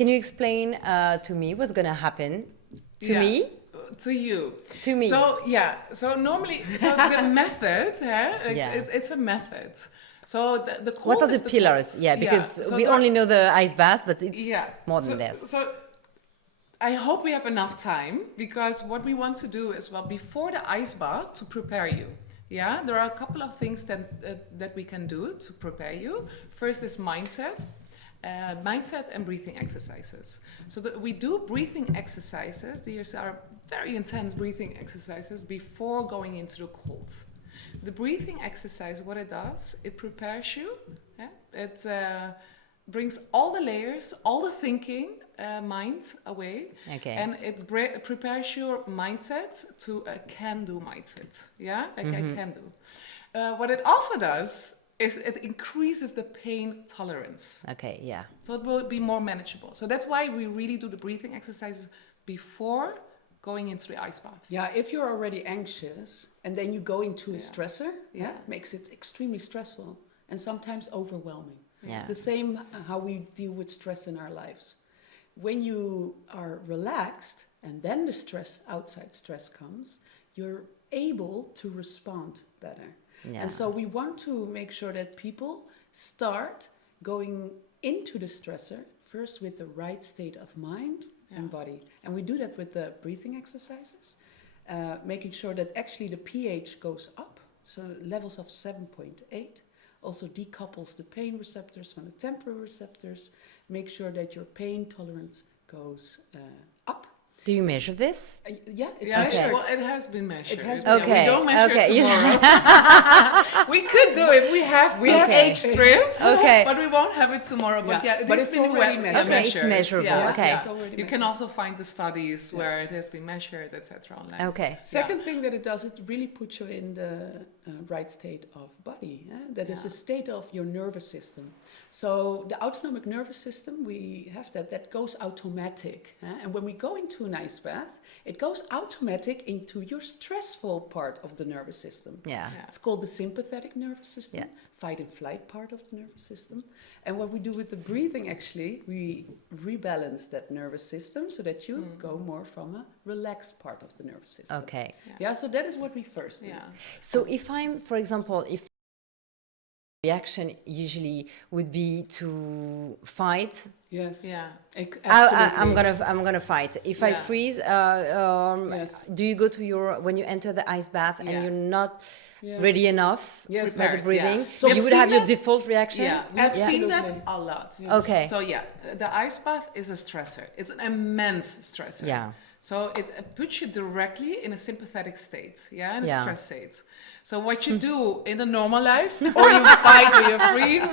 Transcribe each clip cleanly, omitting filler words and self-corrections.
Can you explain to me what's gonna happen to me? To you. To me. So normally, the method, it's a method. So the cold what are the pillars? Because we only know the ice bath, but it's more than this. So I hope we have enough time, because what we want to do is, well, before the ice bath, to prepare you. Yeah, there are a couple of things that we can do to prepare you. First is mindset and breathing exercises. So we do breathing exercises. These are very intense breathing exercises before going into the cold. The breathing exercise, what it does, it prepares you. It brings all the layers, all the thinking, mind away. Okay. And it prepares your mindset to a can-do mindset. Yeah, I can do. What it also does is it increases the pain tolerance. Okay, yeah. So it will be more manageable. So that's why we really do the breathing exercises before going into the ice bath. Yeah, if you're already anxious and then you go into a stressor, it makes it extremely stressful and sometimes overwhelming. Yeah. It's the same how we deal with stress in our lives. When you are relaxed and then the outside stress comes, you're able to respond better. Yeah. And so we want to make sure that people start going into the stressor first with the right state of mind and body. And we do that with the breathing exercises, making sure that actually the pH goes up, so levels of 7.8. Also decouples the pain receptors from the temporal receptors. Make sure that your pain tolerance goes up. Do you measure this? It's measured. Well, it has been measured. It has been We don't measure it Okay. tomorrow. We could do it. We have age strips, but we won't have it tomorrow. But it's already measured. Okay, it's measurable. Okay. It's already You can also find the studies where it has been measured, etc. online. Okay. Second thing that it does, it really puts you in the right state of body. That is a state of your nervous system. So the autonomic nervous system, we have that goes automatic. And when we go into an ice bath, it goes automatic into your stressful part of the nervous system. Yeah. It's called the sympathetic nervous system, Yeah. fight and flight part of the nervous system. And what we do with the breathing, actually, we rebalance that nervous system so that you go more from a relaxed part of the nervous system. Okay. Yeah, so that is what we first do. Yeah. So if I'm, for example, if reaction usually would be to fight. Yes. Yeah. I'm gonna fight. If I freeze, Yes. do you go to when you enter the ice bath and you're not ready enough Yes. by the Prepared, breathing, yeah. so We've you would seen have your that. default reaction? Yeah, I've seen that Absolutely. a lot. Okay. So the ice bath is a stressor. It's an immense stressor. Yeah. So it puts you directly in a sympathetic state, in a Yeah. stress state. So what you do in the normal life, or you fight or you freeze,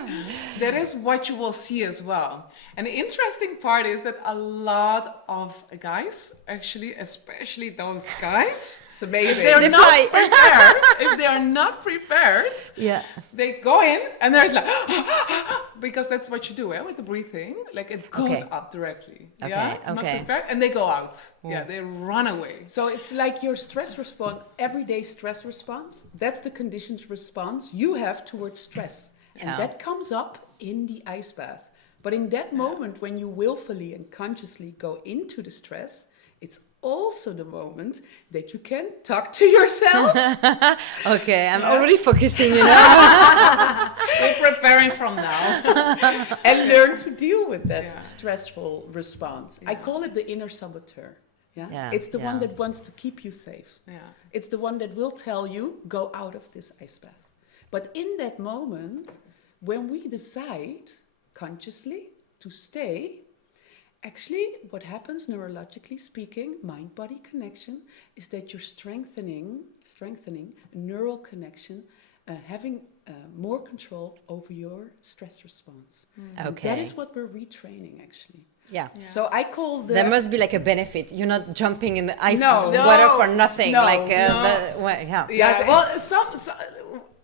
that is what you will see as well. And the interesting part is that a lot of guys, actually, especially those guys, It's amazing. if they are not prepared, Yeah. they go in and there's like, because that's what you do with the breathing, like it goes up directly. Okay, Not okay. prepared, and they go out. Yeah, they run away. So it's like your stress response, everyday stress response. That's the conditioned response you have towards stress. And Yeah. that comes up in the ice bath. But in that moment when you willfully and consciously go into the stress, it's also the moment that you can talk to yourself. Okay, I'm already focusing, you know. We're preparing from now. and learn to deal with that Yeah. stressful response. I call it the inner saboteur. Yeah, It's the one yeah. that wants to keep you safe. Yeah. It's the one that will tell you, go out of this ice bath. But in that moment, when we decide consciously to stay, actually what happens neurologically speaking, mind-body connection, is that you're strengthening a neural connection, having more control over your stress response. And Okay. that is what we're retraining actually. Yeah. So I call the... There must be like a benefit. You're not jumping in the ice No. water for nothing. No, like, no. yeah. Yeah, well, some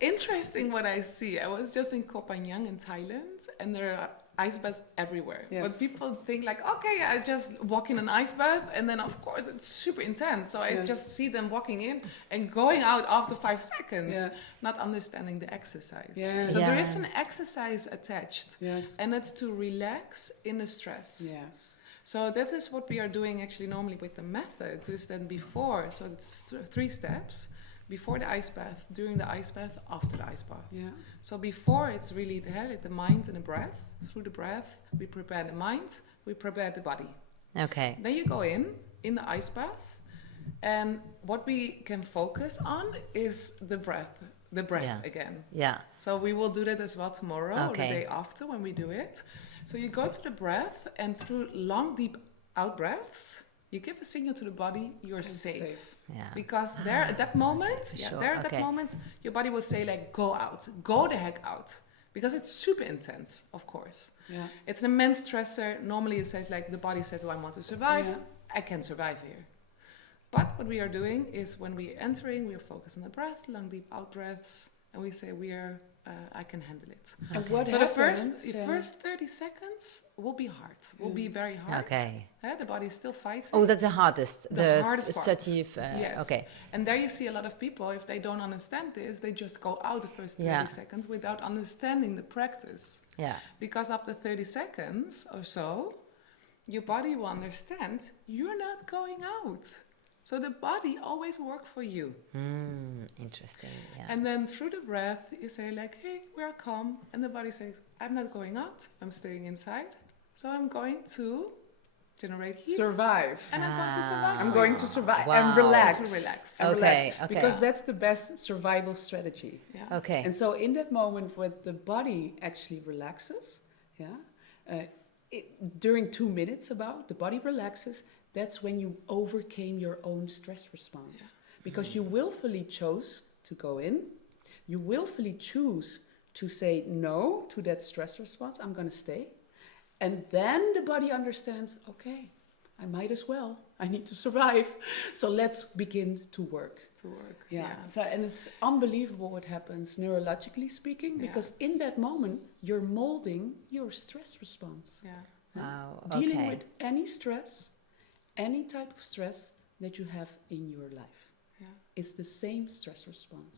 interesting what I see. I was just in Koh Phangan in Thailand, and there are ice baths everywhere. Yes. But people think like, okay, I just walk in an ice bath, and then of course it's super intense. So I just see them walking in and going out after 5 seconds, not understanding the exercise. Yeah. So there Yeah. is an exercise attached, Yes. and it's to relax in the stress. Yes. So that is what we are doing actually normally with the methods, is then before, so it's 3 steps: before the ice bath, during the ice bath, after the ice bath. Yeah. So before, it's really the mind and the breath. Through the breath, we prepare the mind, we prepare the body. Okay. Then you go in the ice bath, and what we can focus on is the breath again. Yeah. So we will do that as well tomorrow or the Okay. day after when we do it. So you go to the breath, and through long, deep out breaths, you give a signal to the body you're safe. Yeah. Because there at that moment, Sure, that okay. moment, your body will say like, go out, go the heck out. Because it's super intense, of course. Yeah. It's an immense stressor. Normally it says like, the body says, oh, I want to survive. Yeah. I can survive here. But what we are doing is when we are entering, we are focused on the breath, long, deep out breaths. And we say, I can handle it. And what So happens? the first 30 seconds will be hard, will be very hard. Okay. The body is still fighting. Oh, that's the hardest. The hardest part. 30. Yes. Okay. And there you see a lot of people, if they don't understand this, they just go out the first 30 Yeah. seconds without understanding the practice. Yeah. Because after 30 seconds or so, your body will understand you're not going out. So the body always works for you. Interesting. Yeah. And then through the breath, you say like, hey, we are calm. And the body says, I'm not going out, I'm staying inside. So I'm going to generate heat. Survive. And I'm going to survive. I'm for going you. to survive Wow. and relax. To relax. And Okay, relax. okay. Because that's the best survival strategy. Yeah. Okay. And so in that moment when the body actually relaxes, during 2 minutes the body relaxes, that's when you overcame your own stress response. Yeah. Because you willfully chose to go in, you willfully choose to say no to that stress response, I'm going to stay. And then the body understands, okay, I might as well, I need to survive. So let's begin to work. To work. Yeah. So, and it's unbelievable what happens neurologically speaking, because in that moment you're molding your stress response. Yeah. Wow. Dealing Okay. with any stress, any type of stress that you have in your life. Yeah. It's the same stress response.